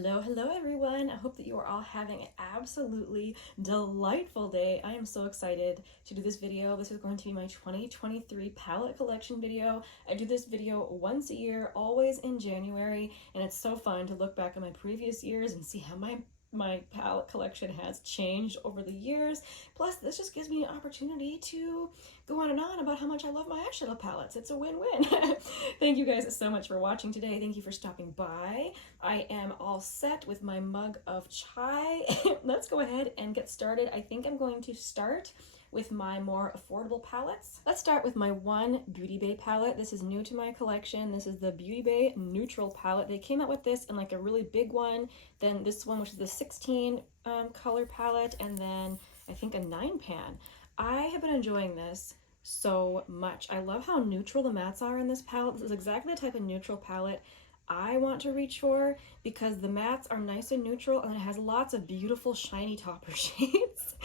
Hello, hello everyone. I hope that you are all having an absolutely delightful day. I am so excited to do this video. This is going to be my 2023 palette collection video. I do this video once a year, always in January, and it's so fun to look back at my previous years and see how my palette collection has changed over the years. Plus, this just gives me an opportunity to go on and on about how much I love my eyeshadow palettes. It's a win-win. Thank you guys so much for watching today. Thank you for stopping by. I am all set with my mug of chai. Let's go ahead and get started. I think I'm going to start with my more affordable palettes. Let's start with my one Beauty Bay palette. This is new to my collection. This is the Beauty Bay Neutral palette. They came out with this in like a really big one, then this one, which is the 16 color palette, and then I think a 9-pan. I have been enjoying this so much. I love how neutral the mattes are in this palette. This is exactly the type of neutral palette I want to reach for because the mattes are nice and neutral and it has lots of beautiful shiny topper shades.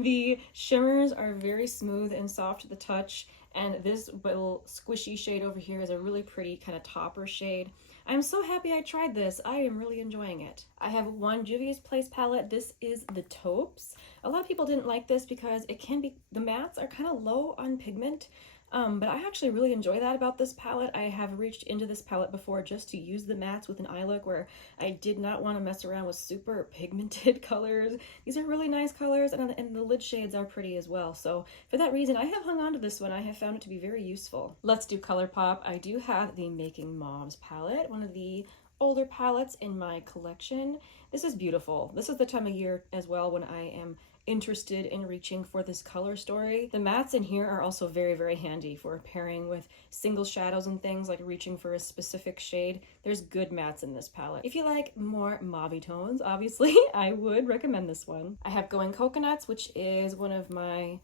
The shimmers are very smooth and soft to the touch, and this little squishy shade over here is a really pretty kind of topper shade. I'm so happy I tried this. I am really enjoying it. I have one Juvia's Place palette. This is the Taupes. A lot of people didn't like this because it can be, the mattes are kind of low on pigment. But I actually really enjoy that about this palette. I have reached into this palette before just to use the mattes with an eye look where I did not want to mess around with super pigmented colors. These are really nice colors, and the lid shades are pretty as well. So for that reason, I have hung on to this one. I have found it to be very useful. Let's do ColourPop. I do have the Making Moms palette, one of the older palettes in my collection. This is beautiful. This is the time of year as well when I am interested in reaching for this color story. The mattes in here are also very, very handy for pairing with single shadows and things, like reaching for a specific shade. There's good mattes in this palette. If you like more mauve tones, obviously, I would recommend this one. I have Going Coconuts, which is one of my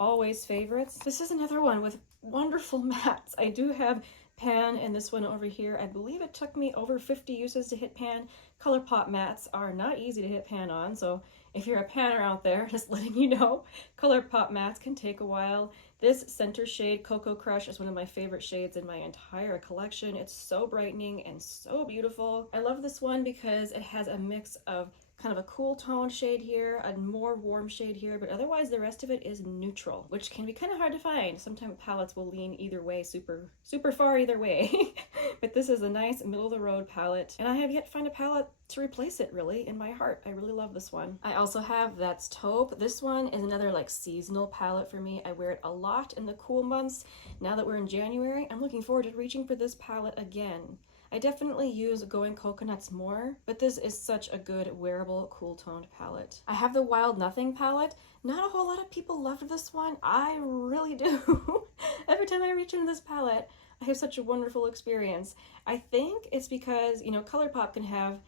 always favorites. This is another one with wonderful mattes. I do have pan and this one over here. I believe it took me over 50 uses to hit pan. ColourPop mattes are not easy to hit pan on, so if you're a panner out there, just letting you know, ColourPop mattes can take a while. This center shade, Cocoa Crush, is one of my favorite shades in my entire collection. It's so brightening and so beautiful. I love this one because it has a mix of kind of a cool tone shade here, a more warm shade here, but otherwise the rest of it is neutral, which can be kind of hard to find. Sometimes palettes will lean either way, super far either way. But this is a nice middle of the road palette, and I have yet to find a palette to replace it really in my heart. I really love this one. I also have That's Taupe. This one is another like seasonal palette for me. I wear it a lot in the cool months. Now that we're in January, I'm looking forward to reaching for this palette again. I definitely use Going Coconuts more, but this is such a good wearable cool toned palette. I have the Wild Nothing palette. Not a whole lot of people loved this one. I really do. Every time I reach into this palette, I have such a wonderful experience. I think it's because, you know, ColourPop can have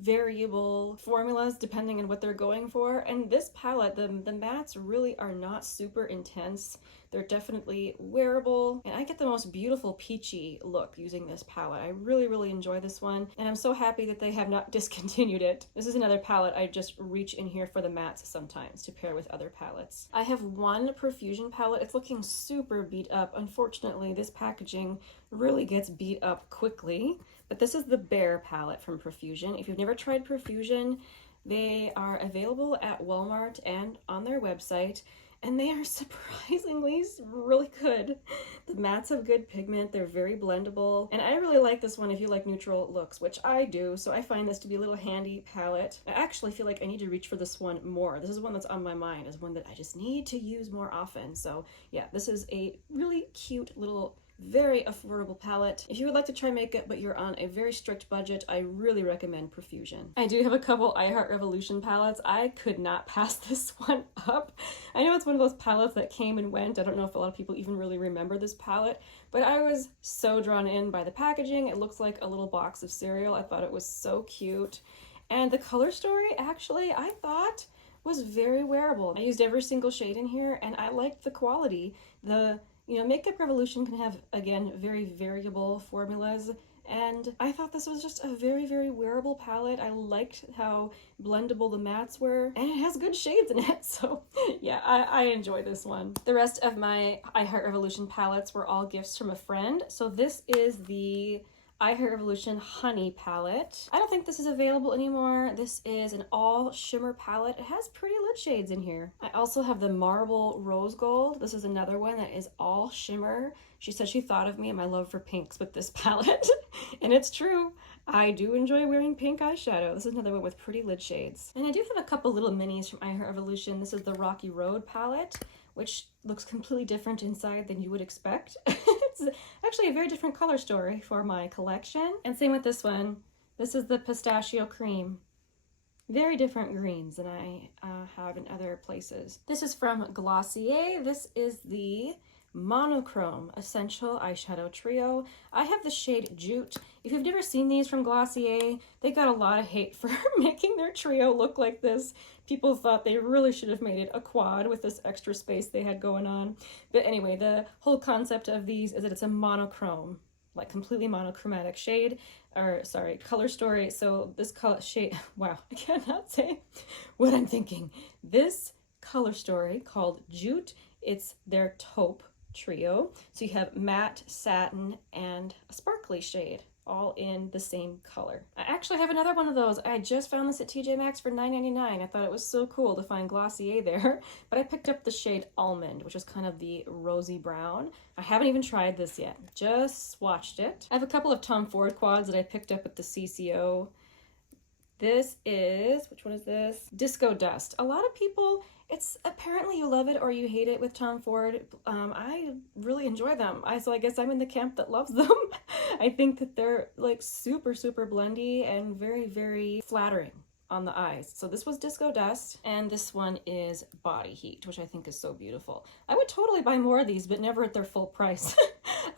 variable formulas depending on what they're going for, and this palette, the mattes really are not super intense. They're definitely wearable, and I get the most beautiful peachy look using this palette. I really enjoy this one, and I'm so happy that they have not discontinued it. This is another palette I just reach in here for the mattes sometimes to pair with other palettes. I have one Profusion palette. It's looking super beat up. Unfortunately, this packaging really gets beat up quickly, but this is the Bear palette from Profusion. If you've never tried Profusion, they are available at Walmart and on their website, and they are surprisingly really good. The mattes have good pigment, they're very blendable, and I really like this one if you like neutral looks, which I do, so I find this to be a little handy palette. I actually feel like I need to reach for this one more. This is one that's on my mind, is one that I just need to use more often. So yeah, this is a really cute little very affordable palette. If you would like to try makeup but you're on a very strict budget, I really recommend Profusion. I do have a couple I Heart Revolution palettes. I could not pass this one up. I know it's one of those palettes that came and went. I don't know if a lot of people even really remember this palette, but I was so drawn in by the packaging. It looks like a little box of cereal. I thought it was so cute. And the color story, actually, I thought was very wearable. I used every single shade in here, and I liked the quality. You know, Makeup Revolution can have, again, very variable formulas, and I thought this was just a very wearable palette. I liked how blendable the mattes were, and it has good shades in it, so yeah, I enjoy this one. The rest of my I Heart Revolution palettes were all gifts from a friend. So this is the Hair Revolution Honey palette. I don't think this is available anymore. This is an all shimmer palette. It has pretty lid shades in here. I also have the Marble Rose Gold. This is another one that is all shimmer. She said she thought of me and my love for pinks with this palette. And it's true. I do enjoy wearing pink eyeshadow. This is another one with pretty lid shades. And I do have a couple little minis from Hair Revolution. This is the Rocky Road palette, which looks completely different inside than you would expect. It's actually a very different color story for my collection. And same with this one. This is the Pistachio Cream. Very different greens than I have in other places. This is from Glossier. This is the Monochrome Essential Eyeshadow Trio. I have the shade Jute. If you've never seen these from Glossier, they got a lot of hate for making their trio look like this. People thought they really should have made it a quad with this extra space they had going on. But anyway, the whole concept of these is that it's a monochrome, like completely monochromatic shade, or sorry, color story. So this color shade, wow, I cannot say what I'm thinking. This color story called Jute, it's their taupe trio. So you have matte, satin, and a sparkly shade, all in the same color. I actually have another one of those. I just found this at TJ Maxx for $9.99. I thought it was so cool to find Glossier there, but I picked up the shade Almond, which is kind of the rosy brown. I haven't even tried this yet, just swatched it. I have a couple of Tom Ford quads that I picked up at the CCO. This is, which one is this? Disco Dust. A lot of people, it's apparently you love it or you hate it with Tom Ford. I really enjoy them. So I guess I'm in the camp that loves them. I think that they're like super, super blendy and very, very flattering on the eyes. So this was Disco Dust, and this one is Body Heat, which I think is so beautiful. I would totally buy more of these, but never at their full price.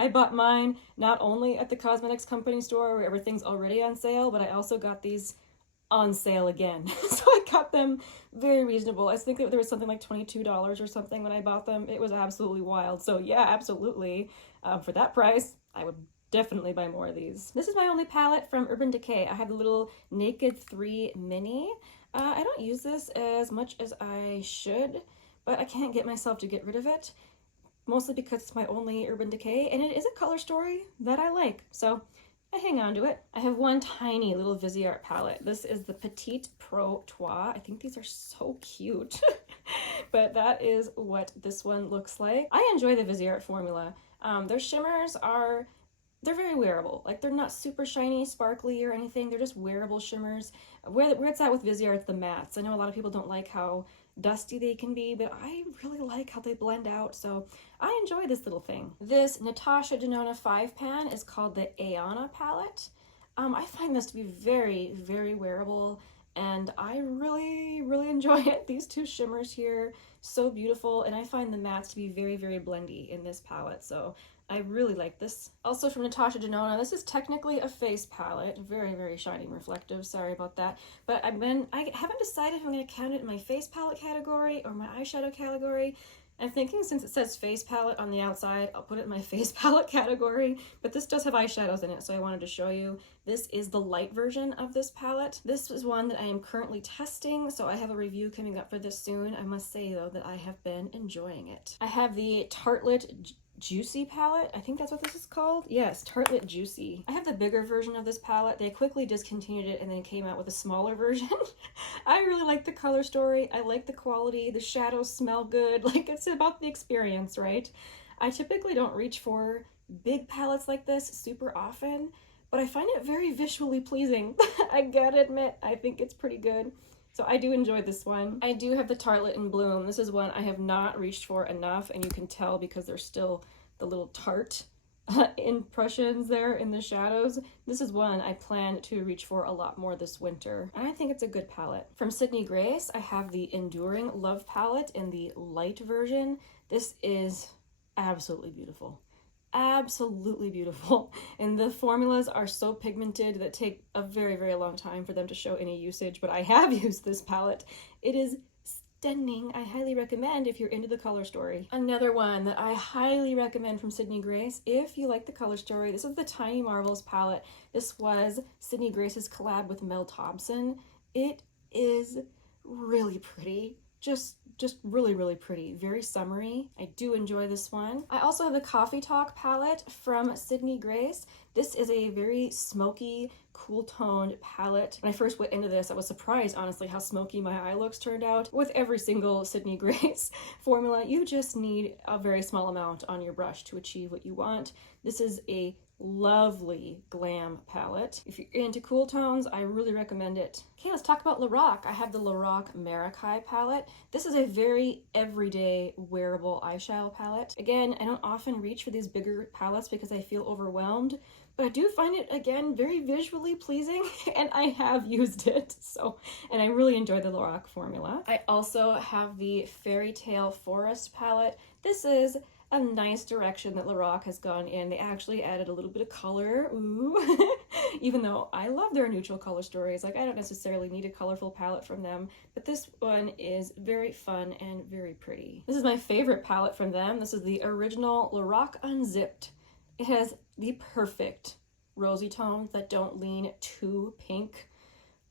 I bought mine not only at the cosmetics company store where everything's already on sale, but I also got these on sale again. So I got them very reasonable. I think that there was something like $22 or something when I bought them. It was absolutely wild. So yeah, absolutely. For that price, I would definitely buy more of these. This is my only palette from Urban Decay. I have the little Naked 3 Mini. I don't use this as much as I should, but I can't get myself to get rid of it. Mostly because it's my only Urban Decay, and it is a color story that I like. So I hang on to it. I have one tiny little Viseart palette. This is the Petite Pro Trois. I think these are so cute. But that is what this one looks like. I enjoy the Viseart formula. Their shimmers they're very wearable. Like, they're not super shiny, sparkly, or anything. They're just wearable shimmers. Where it's at with Viseart, the mattes. I know a lot of people don't like how dusty they can be, but I really like how they blend out, so I enjoy this little thing. This Natasha Denona 5-pan is called the Ayana palette. I find this to be very, very wearable, and I really, really enjoy it. These two shimmers here, so beautiful, and I find the mattes to be very, very blendy in this palette, so I really like this. Also from Natasha Denona, this is technically a face palette. Very, very shiny and reflective. Sorry about that. But I haven't decided if I'm going to count it in my face palette category or my eyeshadow category. I'm thinking since it says face palette on the outside, I'll put it in my face palette category. But this does have eyeshadows in it, so I wanted to show you. This is the light version of this palette. This is one that I am currently testing, so I have a review coming up for this soon. I must say, though, that I have been enjoying it. I have the Tartelette Juicy palette. I think that's what this is called. Yes, Tartelette Juicy. I have the bigger version of this palette. They quickly discontinued it and then came out with a smaller version. I really like the color story. I like the quality. The shadows smell good. Like, it's about the experience, right? I typically don't reach for big palettes like this super often, but I find it very visually pleasing. I gotta admit, I think it's pretty good. So I do enjoy this one. I do have the Tartelette in Bloom. This is one I have not reached for enough, and you can tell because there's still the little tart impressions there in the shadows. This is one I plan to reach for a lot more this winter, and I think it's a good palette. From Sydney Grace, I have the Enduring Love palette in the light version. This is absolutely beautiful. Absolutely beautiful, and the formulas are so pigmented that take a very, very long time for them to show any usage, but I have used this palette. It is stunning. I highly recommend if you're into the color story. Another one that I highly recommend from Sydney Grace, if you like the color story, this is the Tiny Marvels palette. This was Sydney Grace's collab with Mel Thompson. It is really pretty. just really, really pretty. Very summery. I do enjoy this one. I also have the Coffee Talk palette from Sydney Grace. This is a very smoky, cool toned palette. When I first went into this, I was surprised, honestly, how smoky my eye looks turned out. With every single Sydney Grace formula, you just need a very small amount on your brush to achieve what you want. This is a lovely glam palette. If you're into cool tones, I really recommend it. Okay, let's talk about Lorac. I have the Lorac Maracay palette. This is a very everyday wearable eyeshadow palette. Again, I don't often reach for these bigger palettes because I feel overwhelmed, but I do find it, again, very visually pleasing, and I have used it, and I really enjoy the Lorac formula. I also have the Fairy Tale Forest palette. This is a nice direction that Lorac has gone in. They actually added a little bit of color, ooh. Even though I love their neutral color stories, like I don't necessarily need a colorful palette from them, but this one is very fun and very pretty. This is my favorite palette from them. This is the original Lorac Unzipped. It has the perfect rosy tones that don't lean too pink.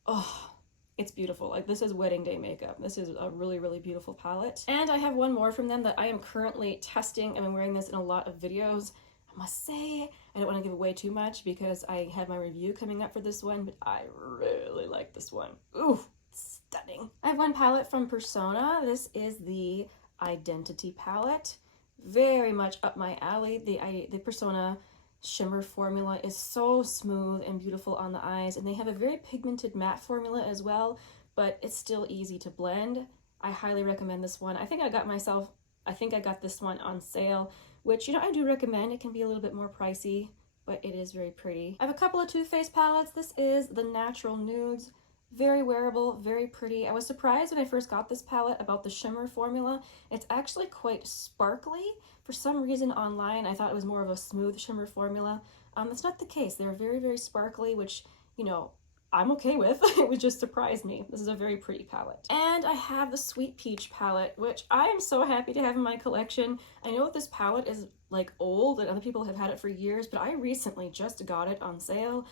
Oh, it's beautiful. Like, this is wedding day makeup. This is a really, really beautiful palette. And I have one more from them that I am currently testing. I've been wearing this in a lot of videos. I must say, I don't want to give away too much because I have my review coming up for this one, but I really like this one. Ooh, stunning. I have one palette from Persona. This is the Identity palette. Very much up my alley. The Persona shimmer formula is so smooth and beautiful on the eyes, and they have a very pigmented matte formula as well, but it's still easy to blend. I highly recommend this one. I think I got this one on sale, which, you know, I do recommend. It can be a little bit more pricey, but it is very pretty. I have a couple of Too Faced palettes. This is the Natural Nudes. Very wearable, very pretty. I was surprised when I first got this palette about the shimmer formula. It's actually quite sparkly. For some reason online, I thought it was more of a smooth shimmer formula. That's not the case. They're very, very sparkly, which, you know, I'm okay with. It would just surprise me. This is a very pretty palette. And I have the Sweet Peach palette, which I am so happy to have in my collection. I know this palette is like old and other people have had it for years, but I recently just got it on sale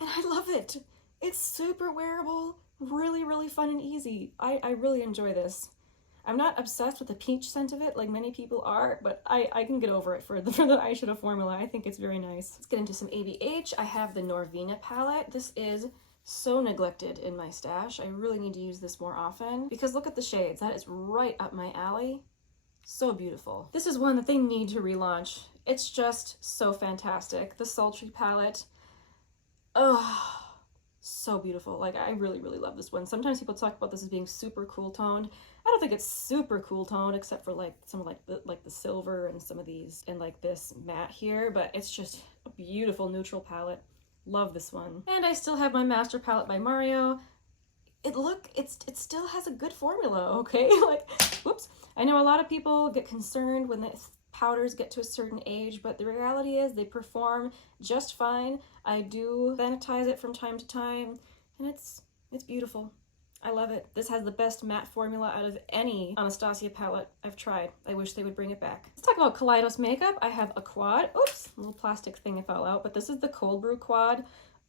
and I love it. It's super wearable, really, really fun and easy. I really enjoy this. I'm not obsessed with the peach scent of it like many people are, but I can get over it for the eyeshadow formula. I think it's very nice. Let's get into some ABH. I have the Norvina palette. This is so neglected in my stash. I really need to use this more often because look at the shades. That is right up my alley. So beautiful. This is one that they need to relaunch. It's just so fantastic. The Sultry palette. Oh, so beautiful. Like, I really, really love this one. Sometimes people talk about this as being super cool toned. I don't think it's super cool toned except for like some of the silver and some of these and like this matte here, but it's just a beautiful neutral palette. Love this one. And I still have my Master palette by Mario. It still has a good formula, okay? Like, whoops. I know a lot of people get concerned when the powders get to a certain age, but the reality is they perform just fine. I do sanitize it from time to time, and it's beautiful. I love it. This has the best matte formula out of any Anastasia palette I've tried. I wish they would bring it back. Let's talk about Kaleidos makeup. I have a quad. Oops, a little plastic thing fell out, but this is the Cold Brew quad.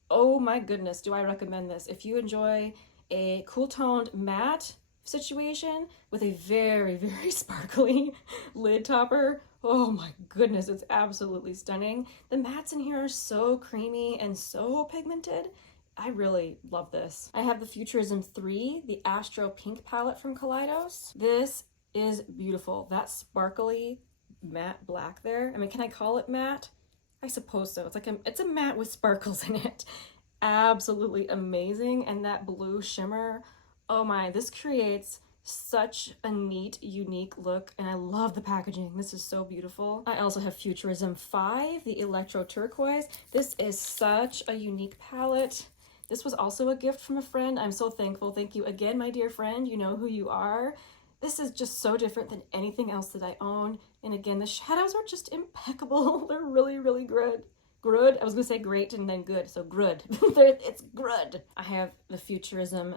Oh my goodness, do I recommend this. If you enjoy a cool toned matte situation with a very, very sparkly lid topper, oh my goodness, it's absolutely stunning. The mattes in here are so creamy and so pigmented. I really love this. I have the Futurism 3, the Astro Pink palette from Kaleidos. This is beautiful. That sparkly matte black there. I mean, can I call it matte? I suppose so. It's a matte with sparkles in it. Absolutely amazing. And that blue shimmer, oh my, this creates such a neat, unique look, and I love the packaging. This is so beautiful. I also have Futurism 5, the Electro Turquoise. This is such a unique palette. This was also a gift from a friend. I'm so thankful. Thank you again, my dear friend. You know who you are. This is just so different than anything else that I own. And again, the shadows are just impeccable. They're really, really good. Good. I was gonna say great and then good, so good. It's good. I have the Futurism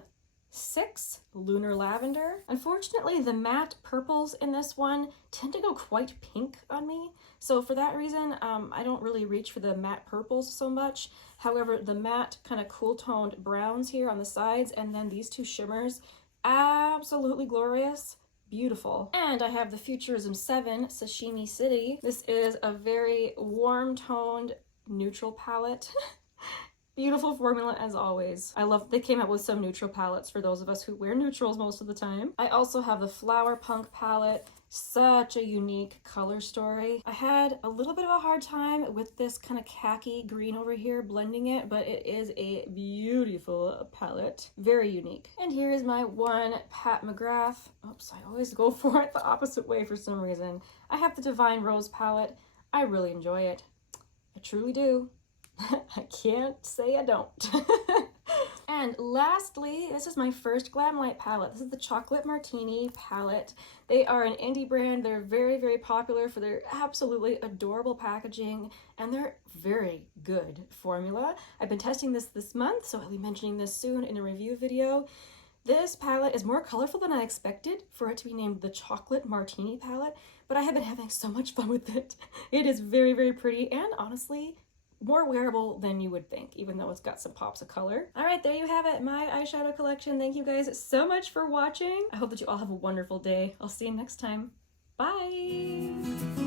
6, Lunar Lavender. Unfortunately, the matte purples in this one tend to go quite pink on me. So for that reason, I don't really reach for the matte purples so much. However, the matte kind of cool toned browns here on the sides and then these two shimmers, absolutely glorious. Beautiful. And I have the Futurism 7 Sashimi City. This is a very warm toned neutral palette. Beautiful formula as always. I love they came out with some neutral palettes for those of us who wear neutrals most of the time. I also have the Flower Punk palette. Such a unique color story. I had a little bit of a hard time with this kind of khaki green over here, blending it, but it is a beautiful palette. Very unique. And here is my one Pat McGrath. Oops, I always go for it the opposite way for some reason. I have the Divine Rose palette. I really enjoy it. I truly do. I can't say I don't. And lastly, this is my first Glamlite palette. This is the Chocolate Martini palette. They are an indie brand. They're very, very popular for their absolutely adorable packaging and their very good formula. I've been testing this month, so I'll be mentioning this soon in a review video. This palette is more colorful than I expected for it to be named the Chocolate Martini palette, but I have been having so much fun with it. It is very, very pretty and honestly, more wearable than you would think, even though it's got some pops of color. All right, there you have it, my eyeshadow collection. Thank you guys so much for watching. I hope that you all have a wonderful day. I'll see you next time. Bye.